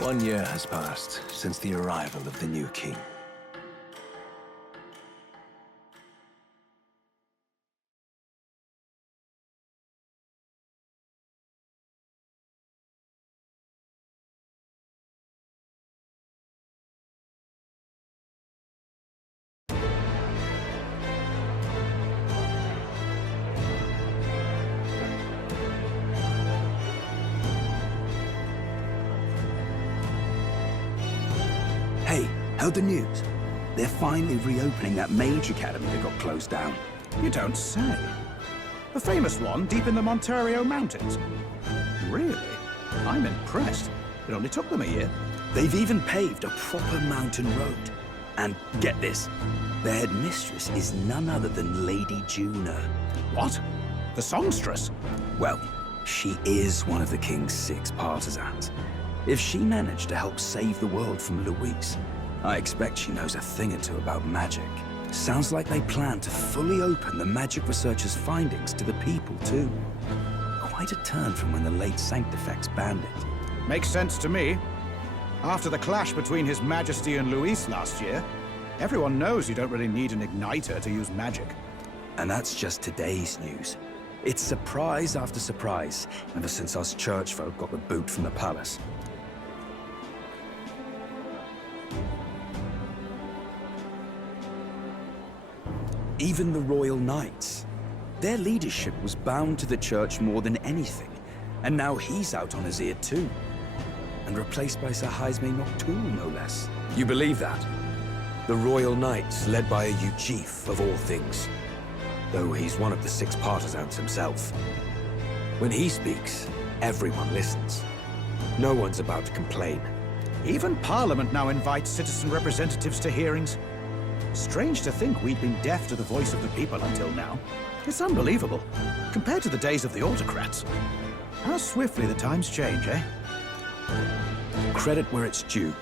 1 year has passed since the arrival of the new king. Hey, heard the news? They're finally reopening that mage academy that got closed down. You don't say. The famous one deep in the Montario Mountains. Really? I'm impressed. It only took them a year. They've even paved a proper mountain road. And get this, their headmistress is none other than Lady Juna. What? The songstress? Well, she is one of the king's 6 partisans. If she managed to help save the world from Luis, I expect she knows a thing or two about magic. Sounds like they plan to fully open the magic researchers' findings to the people, too. Quite a turn from when the late Sanctifex banned it. Makes sense to me. After the clash between His Majesty and Luis last year, everyone knows you don't really need an igniter to use magic. And that's just today's news. It's surprise after surprise, ever since us church folk got the boot from the palace. Even the Royal Knights. Their leadership was bound to the church more than anything, and now he's out on his ear too. And replaced by Sir Haisme Noctul, no less. You believe that? The Royal Knights, led by a Uchief of all things. Though he's one of the 6 partisans himself. When he speaks, everyone listens. No one's about to complain. Even Parliament now invites citizen representatives to hearings. Strange to think we'd been deaf to the voice of the people until now. It's unbelievable, compared to the days of the autocrats. How swiftly the times change, eh? Credit where it's due.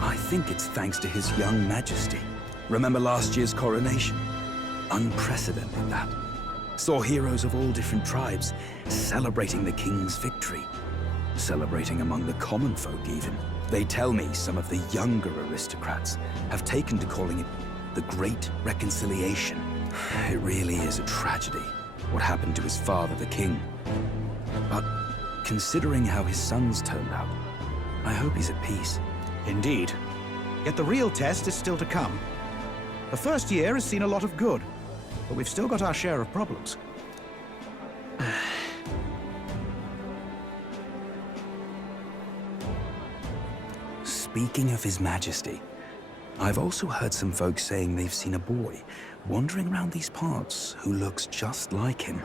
I think it's thanks to His young majesty. Remember last year's coronation? Unprecedented, that. Saw heroes of all different tribes celebrating the king's victory. Celebrating among the common folk, even. They tell me some of the younger aristocrats have taken to calling it the Great Reconciliation. It really is a tragedy, what happened to his father, the king. But considering how his sons turned out, I hope he's at peace. Indeed. Yet the real test is still to come. The first year has seen a lot of good, but we've still got our share of problems. Speaking of His Majesty, I've also heard some folks saying they've seen a boy wandering around these parts who looks just like him.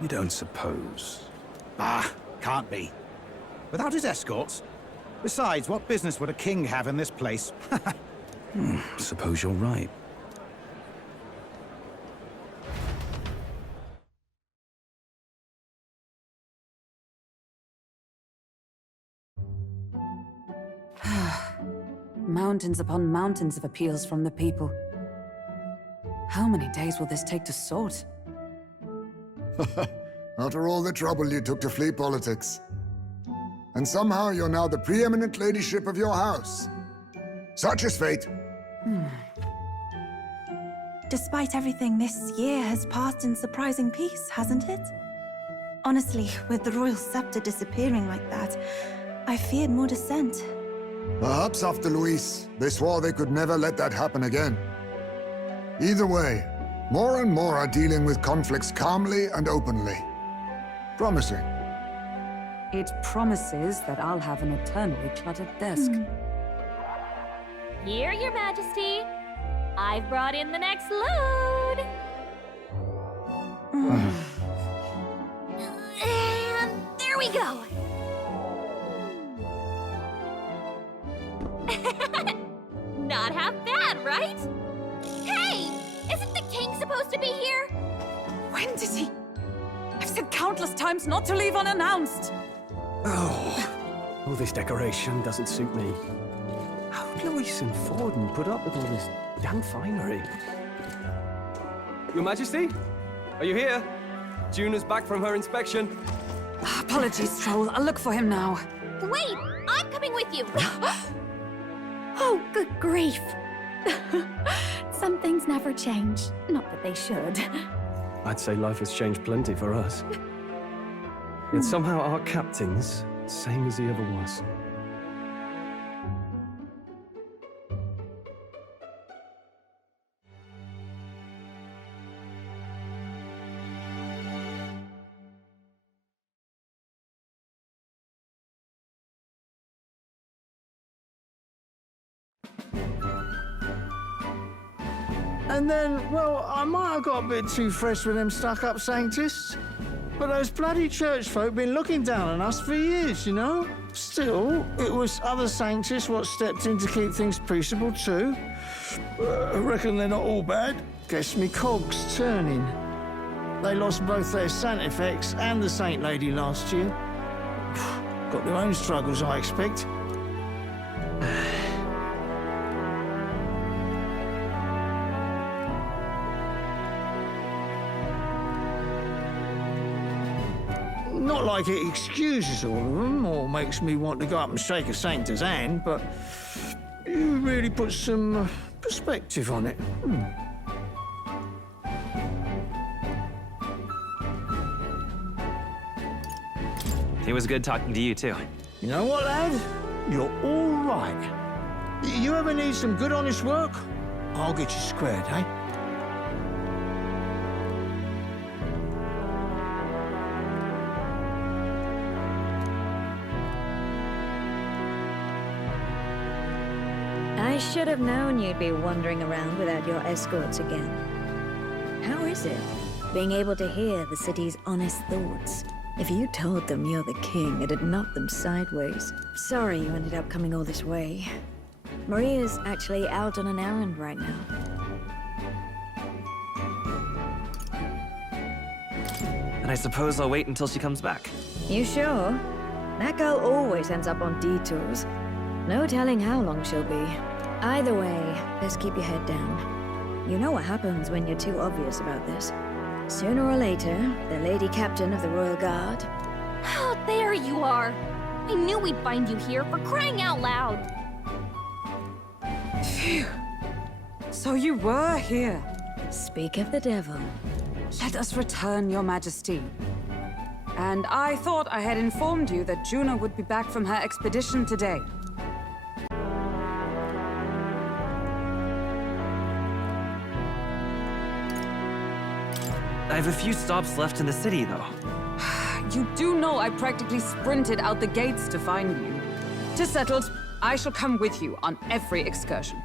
You don't suppose? Ah, can't be. Without his escorts? Besides, what business would a king have in this place? Suppose you're right. Mountains upon mountains of appeals from the people. How many days will this take to sort? After all the trouble you took to flee politics. And somehow you're now the preeminent ladyship of your house. Such is fate. Despite everything, this year has passed in surprising peace, hasn't it? Honestly, with the royal scepter disappearing like that, I feared more dissent. Perhaps after Luis, they swore they could never let that happen again. Either way, more and more are dealing with conflicts calmly and openly. Promising. It promises that I'll have an eternally cluttered desk. Here, Your Majesty. I've brought in the next load. And there we go. Not half bad, right? Hey! Isn't the king supposed to be here? When did he? I've said countless times not to leave unannounced. Oh, all this decoration doesn't suit me. How'd Luis and Forden put up with all this damn finery? Your Majesty? Are you here? Juna's back from her inspection. Apologies, Troll. I'll look for him now. Wait! I'm coming staying with you. Oh, good grief. Some things never change. Not that they should. I'd say life has changed plenty for us. Yet somehow our captain's same as he ever was. And then, well, I might have got a bit too fresh with them stuck-up sanctists. But those bloody church folk been looking down on us for years, you know? Still, it was other sanctists what stepped in to keep things peaceable too. I reckon they're not all bad. Guess me cogs turning. They lost both their Sanctifex and the Saint Lady last year. Got their own struggles, I expect. Not like it excuses all of them or makes me want to go up and shake a sanctor's hand, but you really put some perspective on it. It was good talking to you, too. You know what, lad? You're all right. You ever need some good, honest work? I'll get you squared, eh? I should have known you'd be wandering around without your escorts again. How is it, being able to hear the city's honest thoughts? If you told them you're the king, it'd knock them sideways. Sorry you ended up coming all this way. Maria's actually out on an errand right now. And I suppose I'll wait until she comes back. You sure? That girl always ends up on detours. No telling how long she'll be. Either way, best keep your head down. You know what happens when you're too obvious about this. Sooner or later, the Lady Captain of the Royal Guard... Oh, there you are. I knew we'd find you here, for crying out loud. Phew. So you were here. Speak of the devil. Let us return, Your Majesty. And I thought I had informed you that Juno would be back from her expedition today. I have a few stops left in the city, though. You do know I practically sprinted out the gates to find you. 'Tis settled. I shall come with you on every excursion.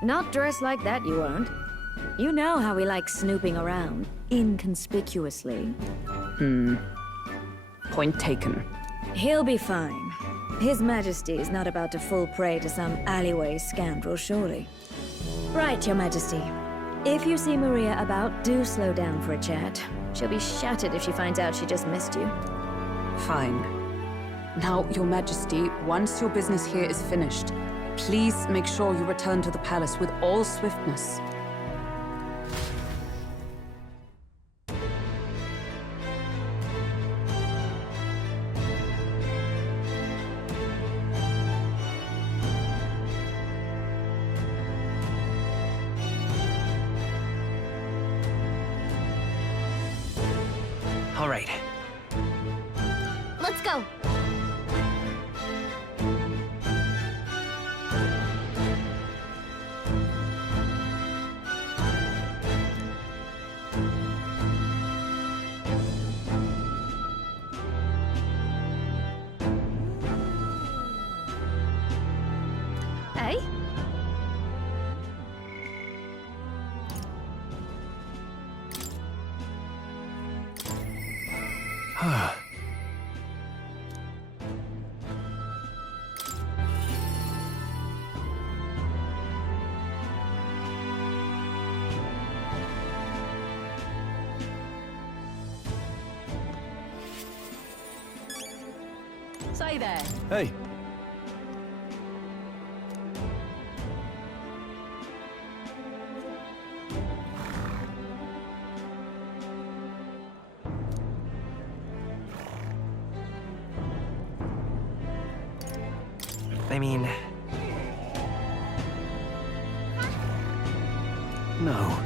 Not dressed like that, you won't. You know how we like snooping around, inconspicuously. Point taken. He'll be fine. His Majesty is not about to fall prey to some alleyway scoundrel, surely. Right, Your Majesty. If you see Maria about, do slow down for a chat. She'll be shattered if she finds out she just missed you. Fine. Now, Your Majesty, once your business here is finished, please make sure you return to the palace with all swiftness. All right. Let's go. Hey? Say there. Hey. I mean... No.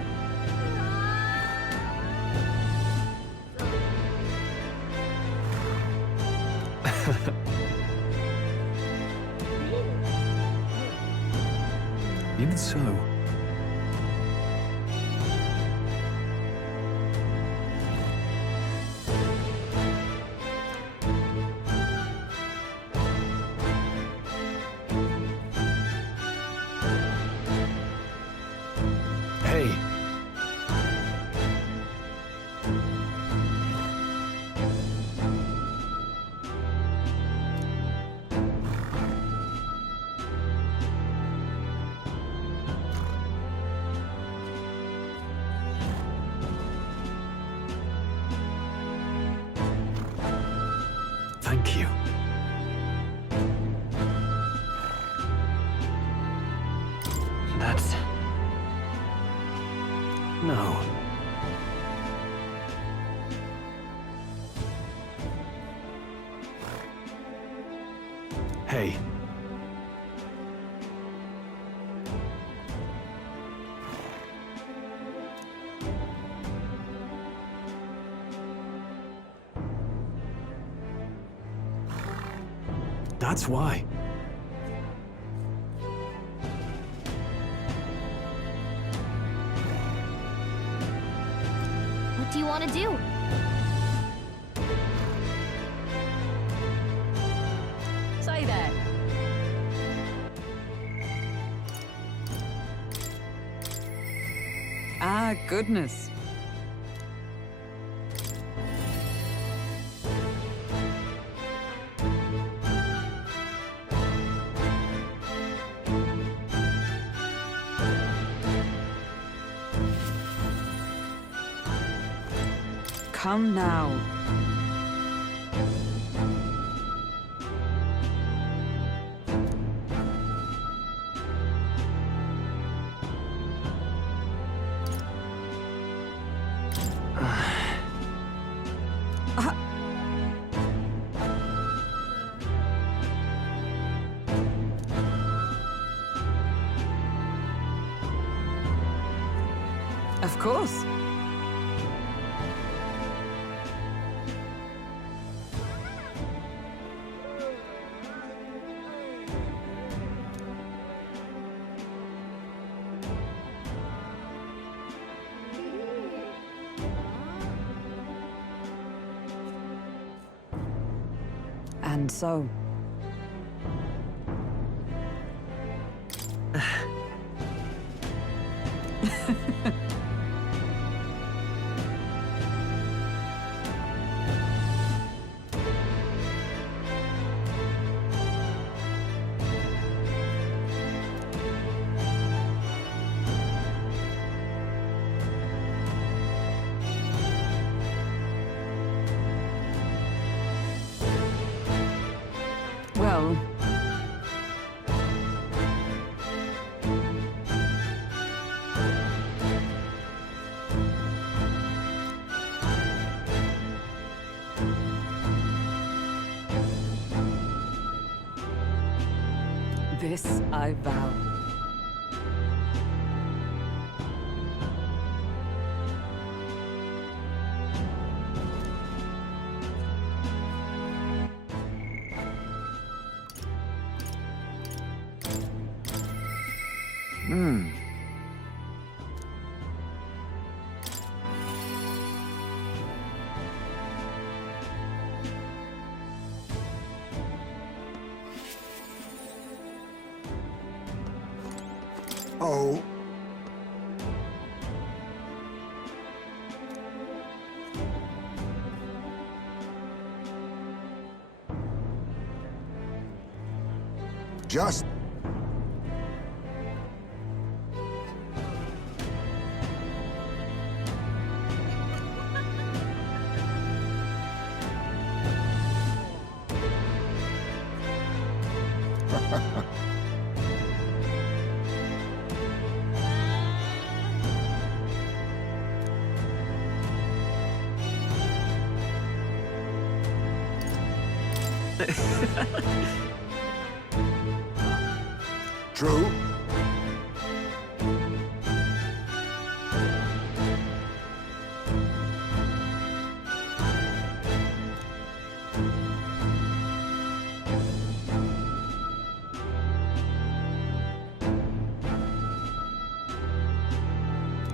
Even so. Hey. Thank you. That's... No. Hey. That's why. What do you want to do? Say that. Ah, goodness. Come now. Of course. And so... Well... This I vow. Oh. Just... True.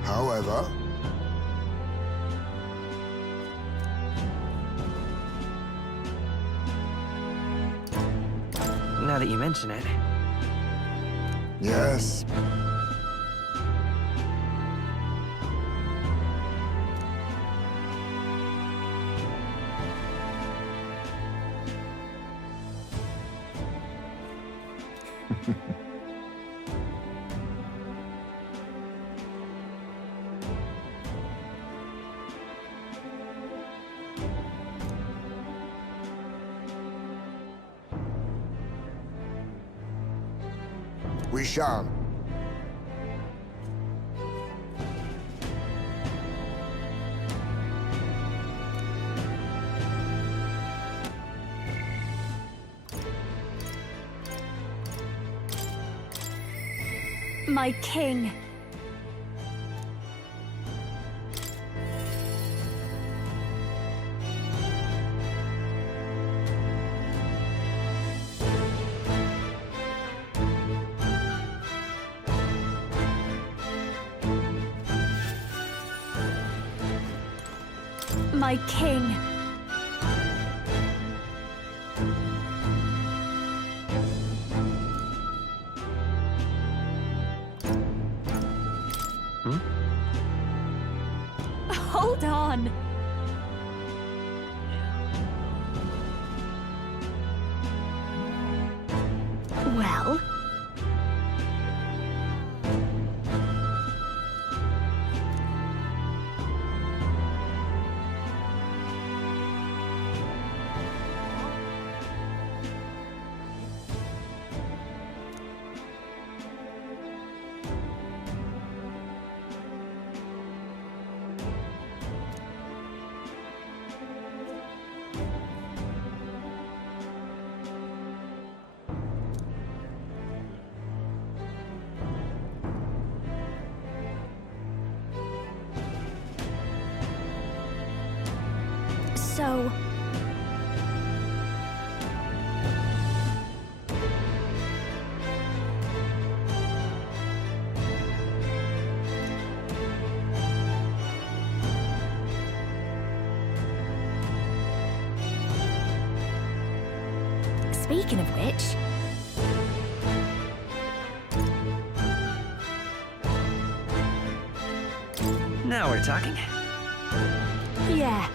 However, Now that you mention it. yes, we shall. My king. My king. Hold on. Well, so... Speaking of which... Now we're talking. Yeah.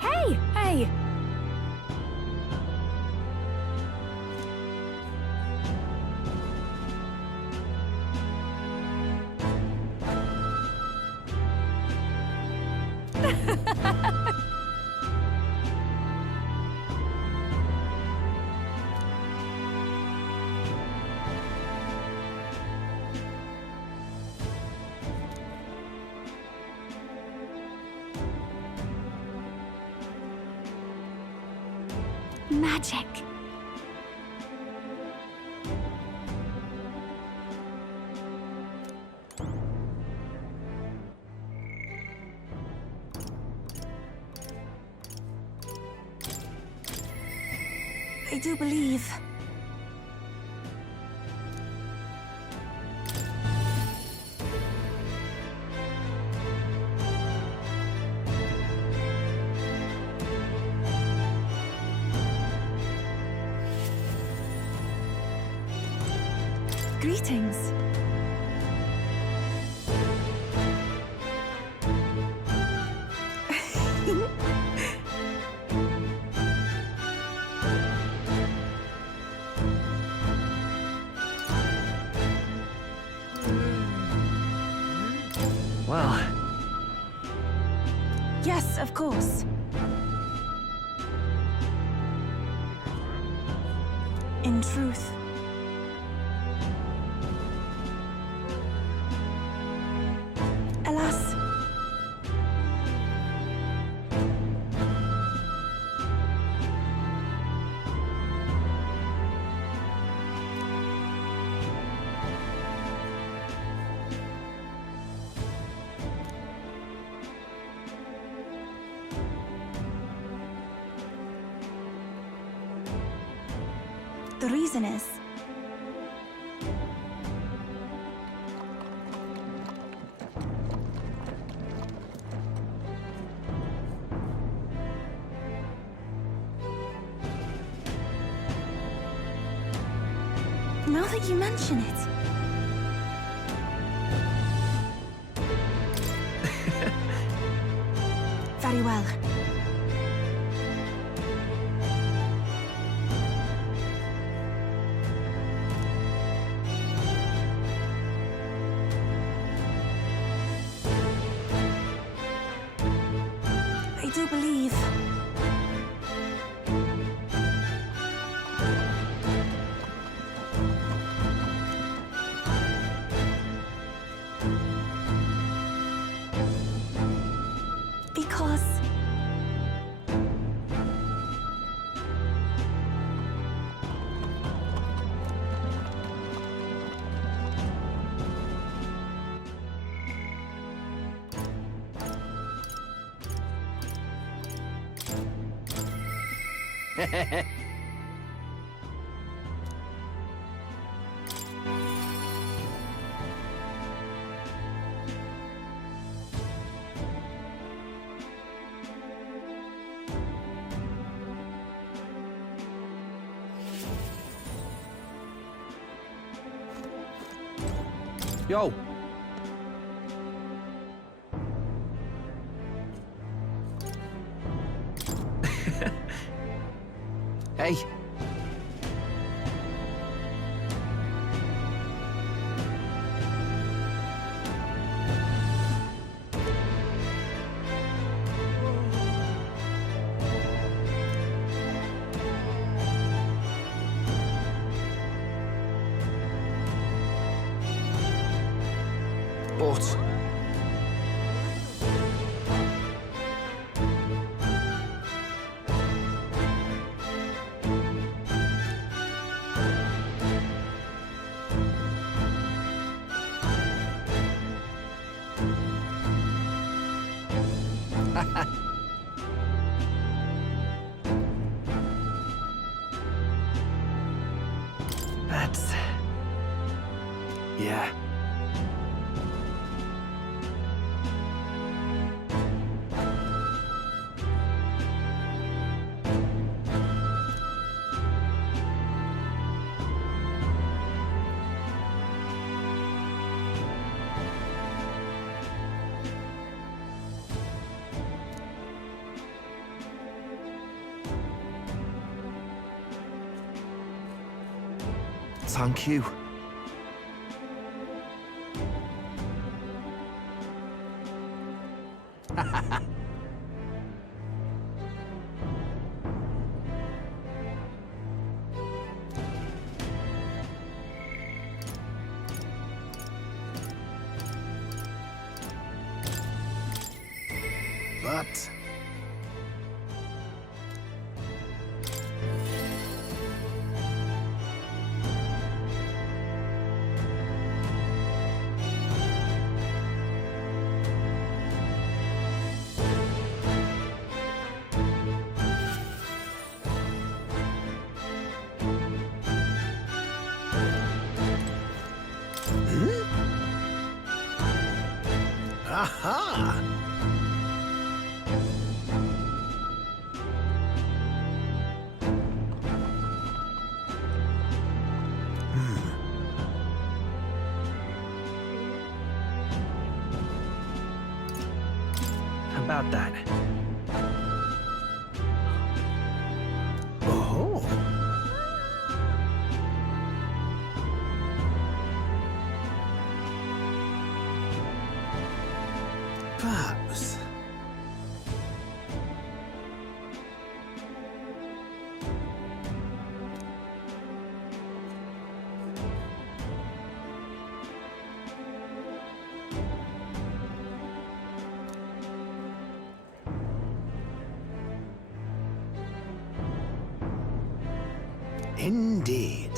Hey! Hey! Magic. I do believe. Greetings. Well, Yes, of course. In truth, The reason is... Now that you mention it... Very well. I do believe... Because... Yo! Hey! But... That's... yeah. Thank you. But... Aha! About that. Oh! Perhaps. Indeed.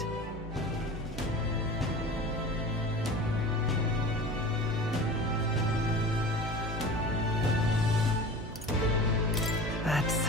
That's...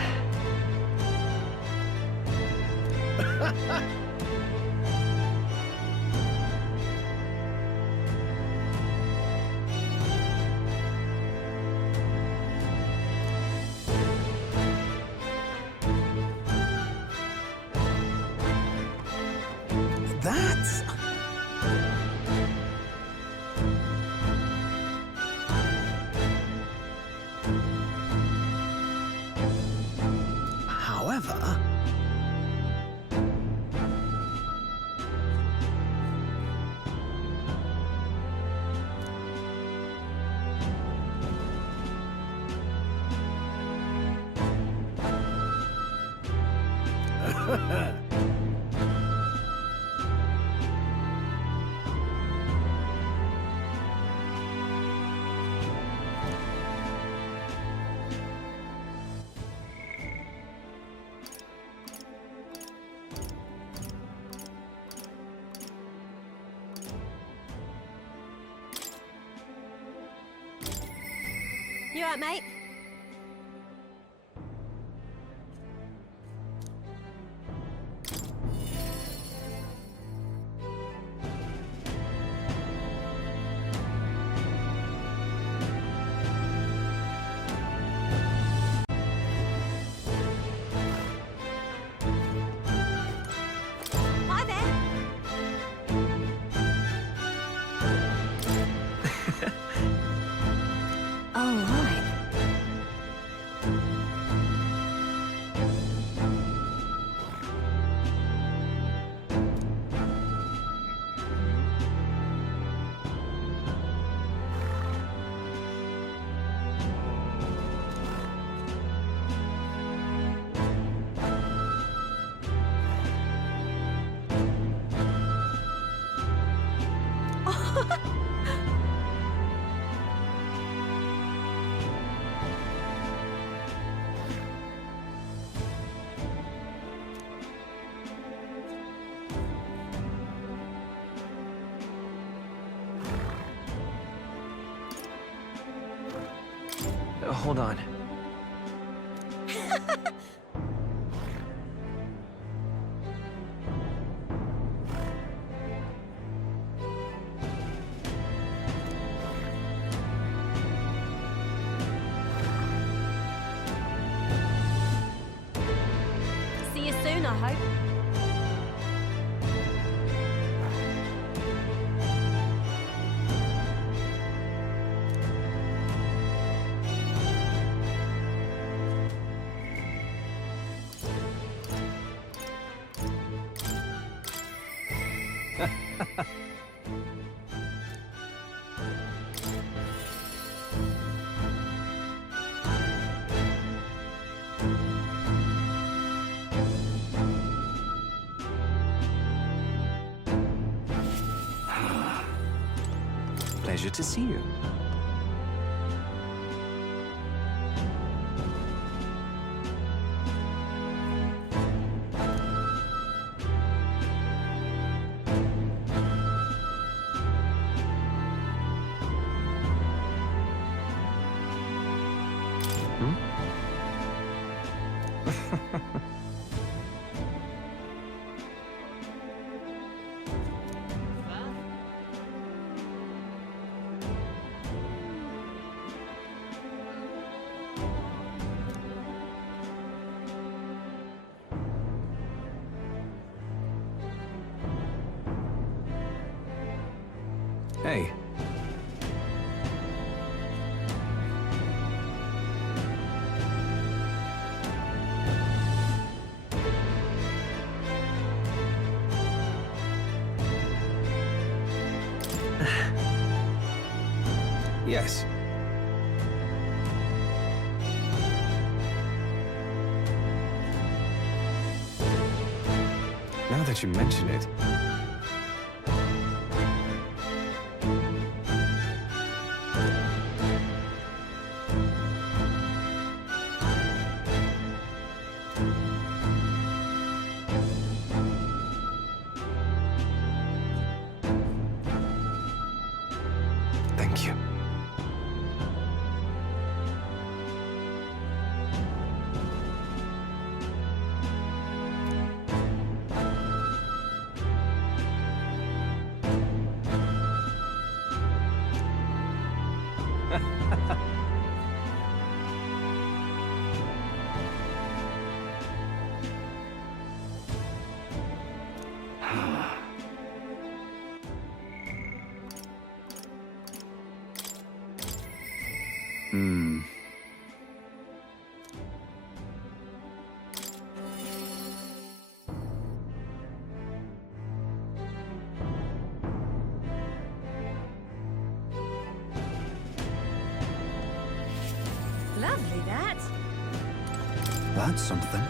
You alright, mate? Hi there. Oh, right. Hold on. See you soon, I hope. Pleasure to see you. Hey. Yes. Now that you mention it. Thank you. Lovely, that. That's something.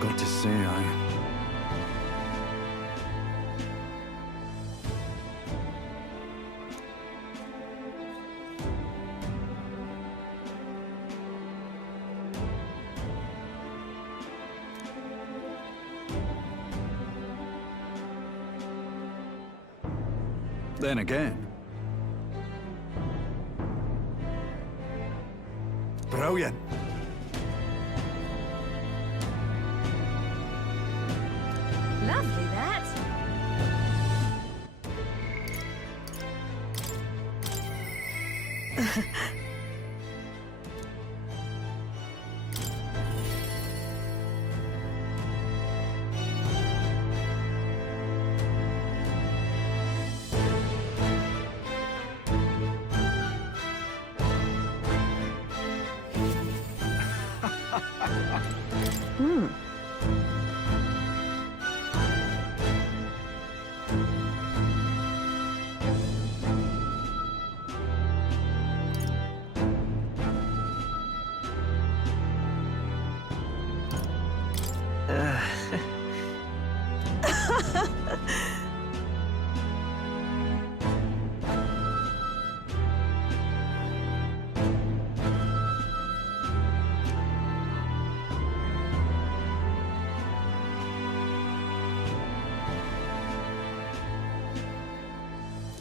Got to say, Then again. Brilliant. Lovely, that.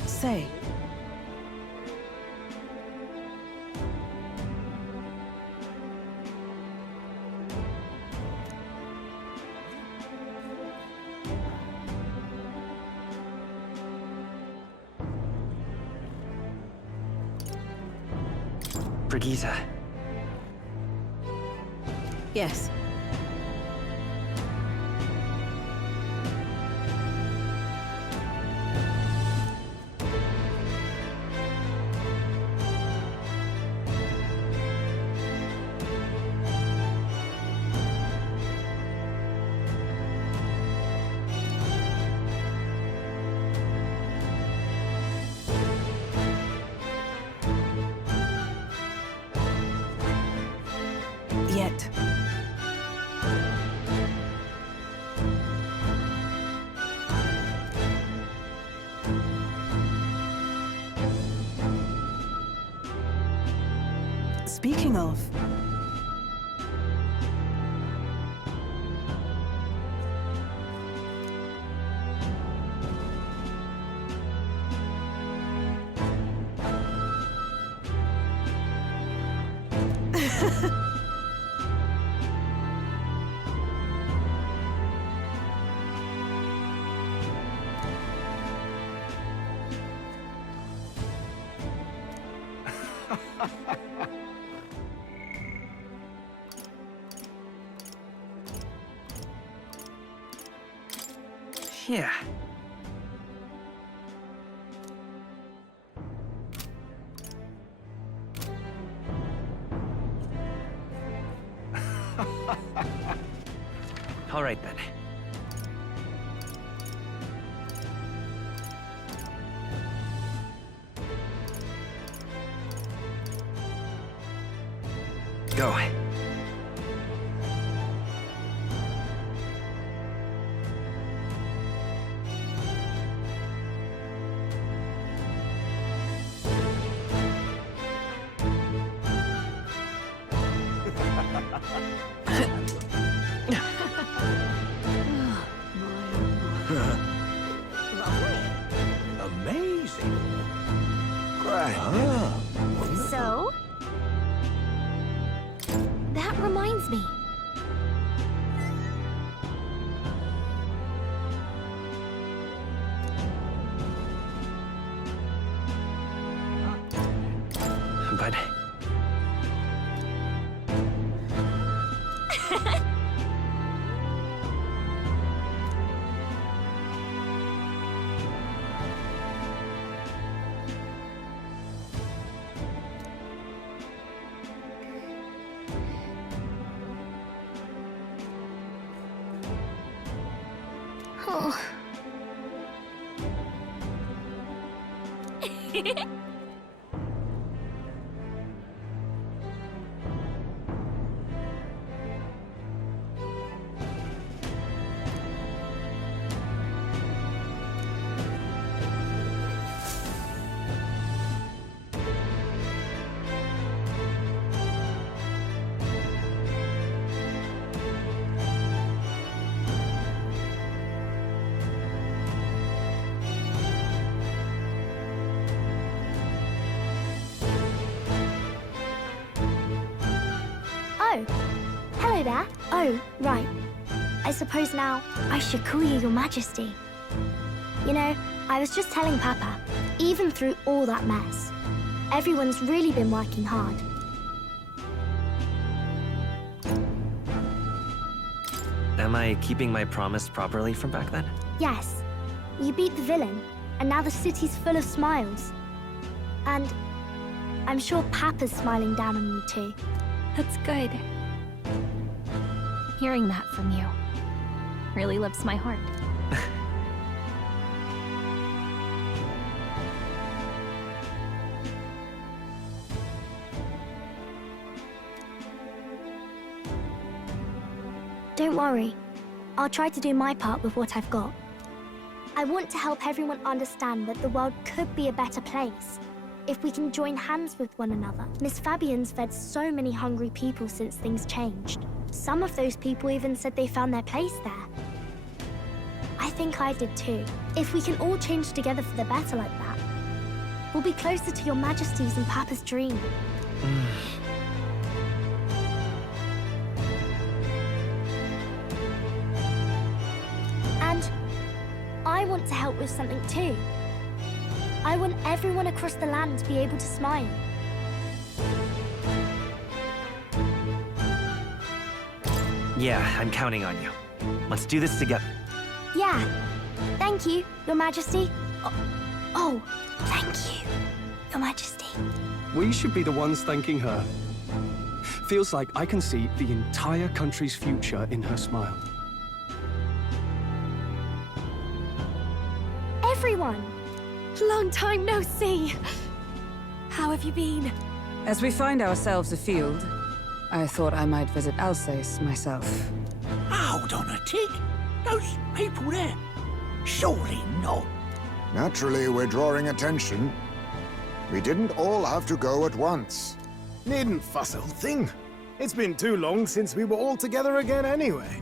Say. Brigitte. Yes. Yet. Speaking of... Yeah. All right then. Go. Amazing. Great. So? That reminds me. Oh. Oh, hello there. Oh, right. I suppose now I should call you Your Majesty. You know, I was just telling Papa, even through all that mess, everyone's really been working hard. Am I keeping my promise properly from back then? Yes, you beat the villain, and now the city's full of smiles. And I'm sure Papa's smiling down on you too. That's good. Hearing that from you really lifts my heart. Don't worry. I'll try to do my part with what I've got. I want to help everyone understand that the world could be a better place if we can join hands with one another. Miss Fabian's fed so many hungry people since things changed. Some of those people even said they found their place there. I think I did too. If we can all change together for the better like that, we'll be closer to Your Majesty's and Papa's dream. And I want to help with something too. I want everyone across the land to be able to smile. Yeah, I'm counting on you. Let's do this together. Yeah. Thank you, Your Majesty. Oh, thank you, Your Majesty. We should be the ones thanking her. Feels like I can see the entire country's future in her smile. Everyone! Long time no see. How have you been? As we find ourselves afield, I thought I might visit Alsace myself. Hold on a tick. Those people there. Surely not. Naturally, we're drawing attention. We didn't all have to go at once. Needn't fuss, old thing. It's been too long since we were all together again anyway.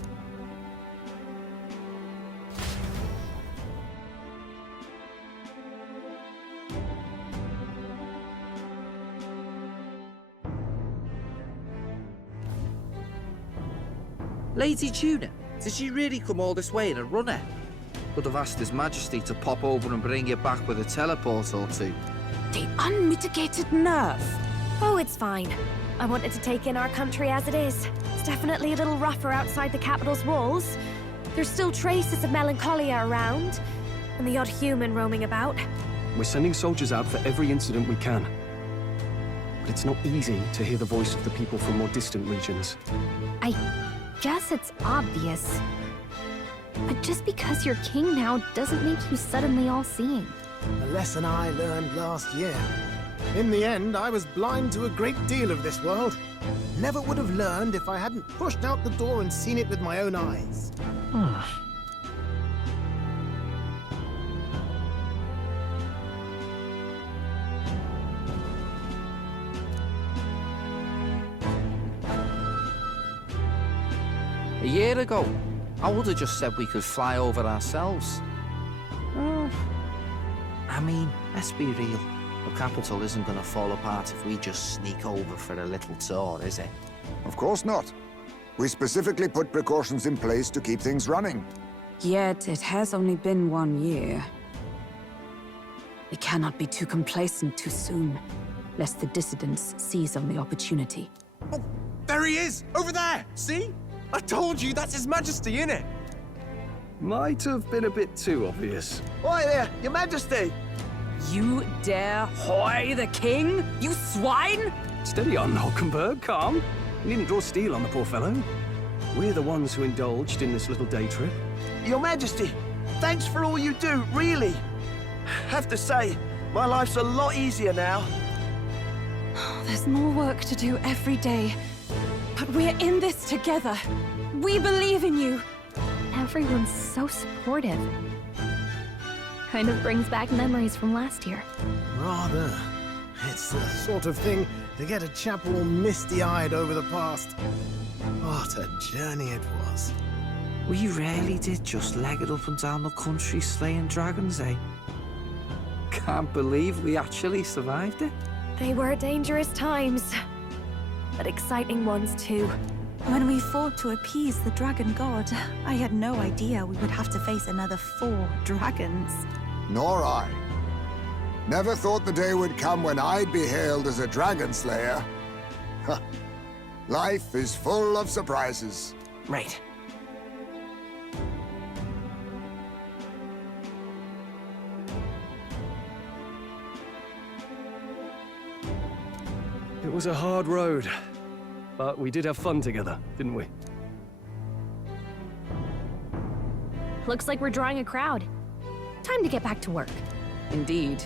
Lady Tuna, did she really come all this way in a runner? Would have asked His Majesty to pop over and bring you back with a teleport or two. The unmitigated nerve. Oh, it's fine. I wanted to take in our country as it is. It's definitely a little rougher outside the capital's walls. There's still traces of melancholia around, and the odd human roaming about. We're sending soldiers out for every incident we can. But it's not easy to hear the voice of the people from more distant regions. I guess it's obvious. But just because you're king now doesn't make you suddenly all-seeing. A lesson I learned last year. In the end, I was blind to a great deal of this world. Never would have learned if I hadn't pushed out the door and seen it with my own eyes. A year ago, I would have just said we could fly over ourselves. I mean, let's be real. The capital isn't going to fall apart if we just sneak over for a little tour, is it? Of course not. We specifically put precautions in place to keep things running. Yet it has only been 1 year. We cannot be too complacent too soon, lest the dissidents seize on the opportunity. Oh, there he is! Over there! See? I told you, that's His Majesty, innit? Might have been a bit too obvious. Oi there, Your Majesty! You dare hoy the king? You swine! Steady on, Hockenberg, calm. You needn't draw steel on the poor fellow. We're the ones who indulged in this little day trip. Your Majesty, Thanks for all you do, really. Have to say, my life's a lot easier now. There's more work to do every day. But we're in this together. We believe in you. Everyone's so supportive. Kind of brings back memories from last year. Rather. It's the sort of thing to get a chap all misty-eyed over the past. What a journey it was. We really did just leg it up and down the country slaying dragons, eh? Can't believe we actually survived it. They were dangerous times, but exciting ones too. When we fought to appease the dragon god, I had no idea we would have to face another 4 dragons. Nor I. Never thought the day would come when I'd be hailed as a dragon slayer. Huh. Life is full of surprises. Right. It was a hard road, but we did have fun together, didn't we? Looks like we're drawing a crowd. Time to get back to work. Indeed.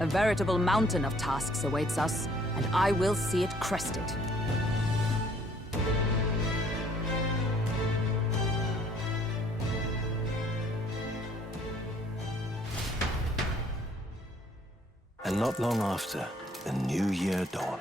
A veritable mountain of tasks awaits us, and I will see it crested. And not long after, the new year dawned.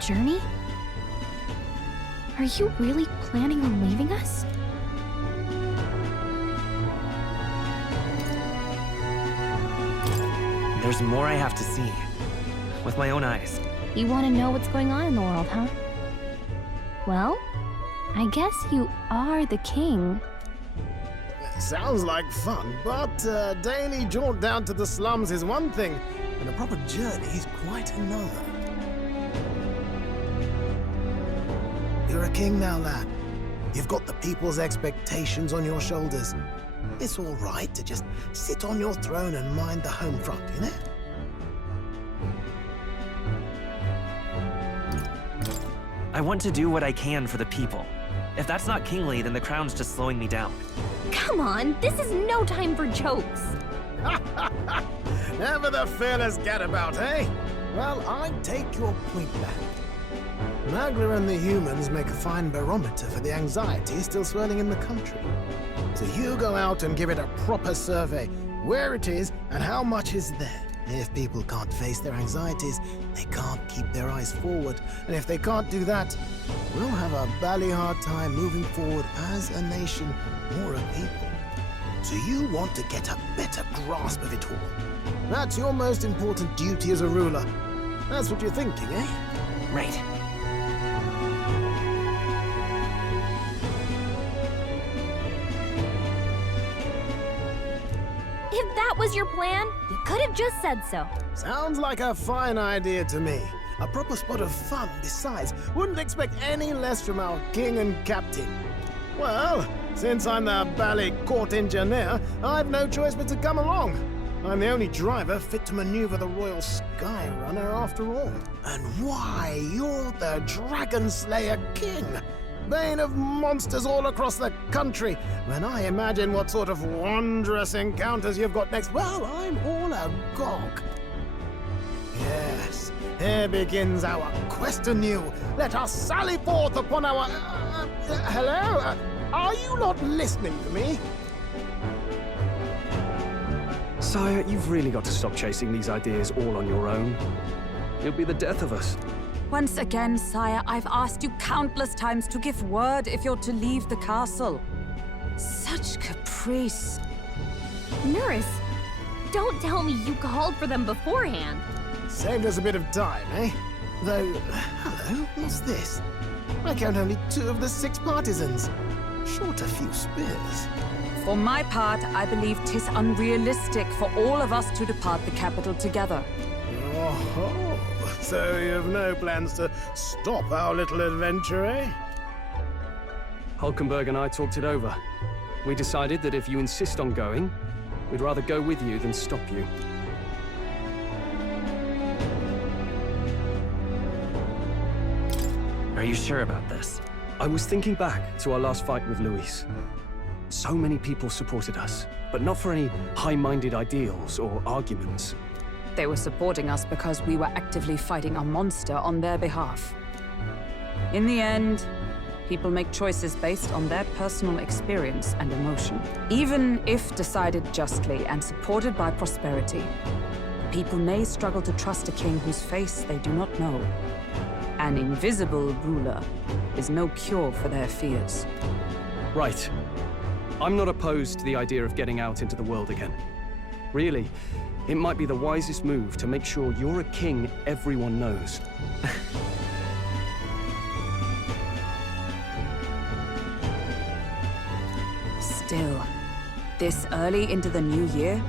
Journey? Are you really planning on leaving us? There's more I have to see. With my own eyes. You want to know what's going on in the world, huh? Well, I guess you are the king. Sounds like fun, but a daily jaunt down to the slums is one thing, and a proper journey is quite another. You're a king now, lad. You've got the people's expectations on your shoulders. It's all right to just sit on your throne and mind the home front, you know? I want to do what I can for the people. If that's not kingly, then the crown's just slowing me down. Come on, this is no time for jokes. Never the fearless gadabout, eh? Well, I take your point back. Magla and the humans make a fine barometer for the anxiety still swirling in the country. So you go out and give it a proper survey, where it is and how much is there. If people can't face their anxieties, they can't keep their eyes forward. And if they can't do that, we'll have a bally hard time moving forward as a nation or a people. So you want to get a better grasp of it all. That's your most important duty as a ruler. That's what you're thinking, eh? Right. If that was your plan, you could have just said so. Sounds like a fine idea to me. A proper spot of fun, besides. Wouldn't expect any less from our king and captain. Well, since I'm the bally court engineer, I've no choice but to come along. I'm the only driver fit to maneuver the Royal Skyrunner after all. And why, you're the Dragon Slayer King. Bane of monsters all across the country. When I imagine what sort of wondrous encounters you've got next, well, I'm all agog. Yes, here begins our quest anew. Let us sally forth upon our... hello? Are you not listening to me? Sire, you've really got to stop chasing these ideas all on your own. It'll be the death of us. Once again, sire, I've asked you countless times to give word if you're to leave the castle. Such caprice. Nurse, don't tell me you called for them beforehand. Saved us a bit of time, eh? Though, hello, what's this? I count only 2 of the 6 partisans. Short a few spears. For my part, I believe 'tis unrealistic for all of us to depart the capital together. Oh, so you have no plans to stop our little adventure, eh? Hulkenberg and I talked it over. We decided that if you insist on going, we'd rather go with you than stop you. Are you sure about this? I was thinking back to our last fight with Luis. So many people supported us, but not for any high-minded ideals or arguments. They were supporting us because we were actively fighting a monster on their behalf. In the end, people make choices based on their personal experience and emotion. Even if decided justly and supported by prosperity, people may struggle to trust a king whose face they do not know. An invisible ruler is no cure for their fears. Right. I'm not opposed to the idea of getting out into the world again. Really, it might be the wisest move to make sure you're a king everyone knows. Still, this early into the new year?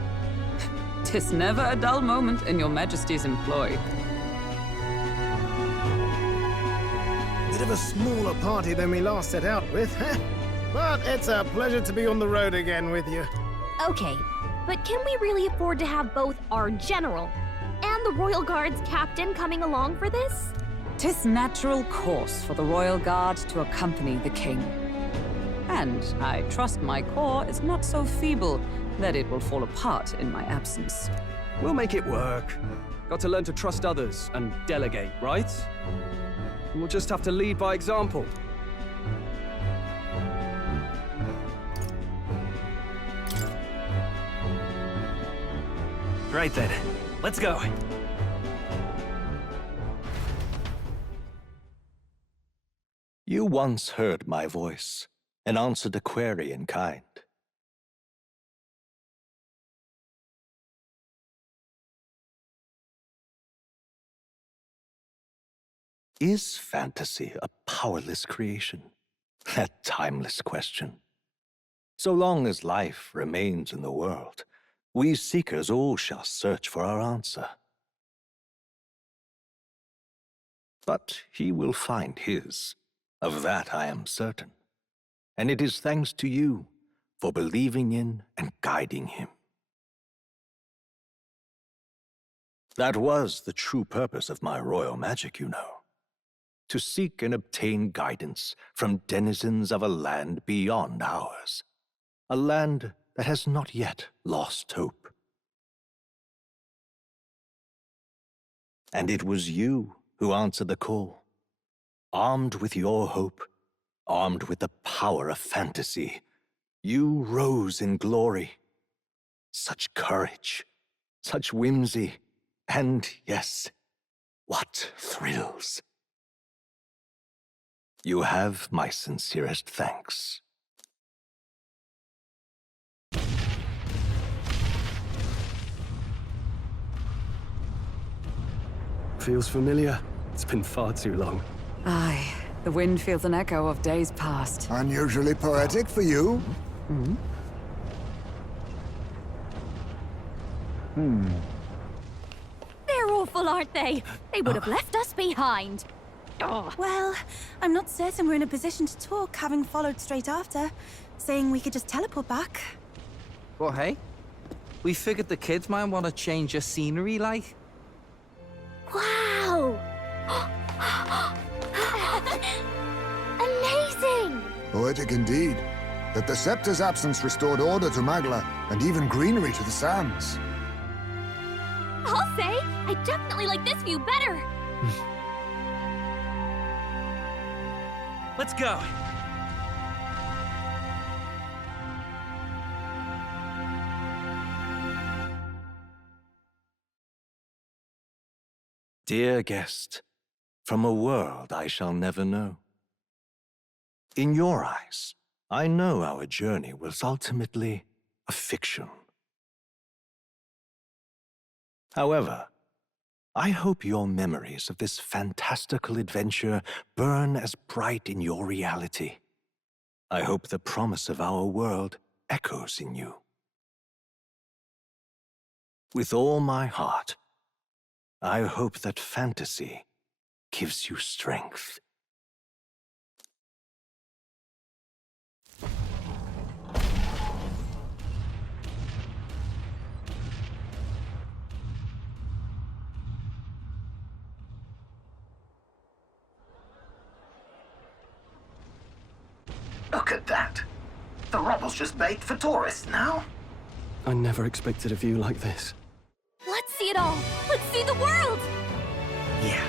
'Tis never a dull moment in your Majesty's employ. Bit of a smaller party than we last set out with, huh? But it's a pleasure to be on the road again with you. Okay, but can we really afford to have both our general and the Royal Guard's captain coming along for this? 'Tis natural course for the Royal Guard to accompany the king. And I trust my corps is not so feeble that it will fall apart in my absence. We'll make it work. Got to learn to trust others and delegate, right? We'll just have to lead by example. Right then, let's go. You once heard my voice and answered a query in kind. Is fantasy a powerless creation? That timeless question. So long as life remains in the world, we seekers all shall search for our answer. But he will find his. Of that I am certain. And it is thanks to you for believing in and guiding him. That was the true purpose of my royal magic, you know. To seek and obtain guidance from denizens of a land beyond ours. A land that has not yet lost hope. And it was you who answered the call. Armed with your hope, armed with the power of fantasy, you rose in glory. Such courage, such whimsy, and yes, what thrills. You have my sincerest thanks. Feels familiar. It's been far too long. Aye, the wind feels an echo of days past. Unusually poetic for you. They're awful, aren't they? They would have left us behind. Oh. Well, I'm not certain we're in a position to talk, having followed straight after, saying we could just teleport back. Well, hey, we figured the kids might want to change your scenery, like. Wow! Amazing! Poetic indeed. That the scepter's absence restored order to Magla, and even greenery to the sands. I'll say, I definitely like this view better. Let's go. Dear guest, from a world I shall never know. In your eyes, I know our journey was ultimately a fiction. However, I hope your memories of this fantastical adventure burn as bright in your reality. I hope the promise of our world echoes in you. With all my heart, I hope that fantasy gives you strength. Look at that. The rubble's just bait for tourists now. I never expected a view like this. Let's see it all! Let's see the world! Yeah.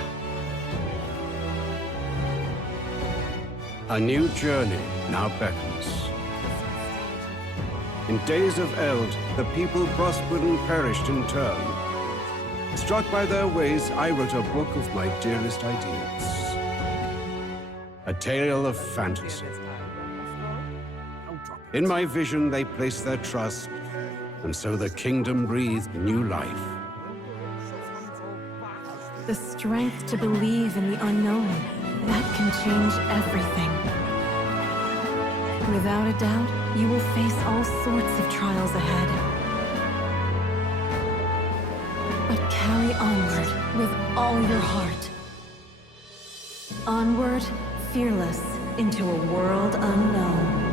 A new journey now beckons. In days of eld, the people prospered and perished in turn. Struck by their ways, I wrote a book of my dearest ideas. A tale of fantasy. In my vision, they placed their trust, and so the kingdom breathed new life. The strength to believe in the unknown, that can change everything. Without a doubt, you will face all sorts of trials ahead. But carry onward with all your heart. Onward, fearless, into a world unknown.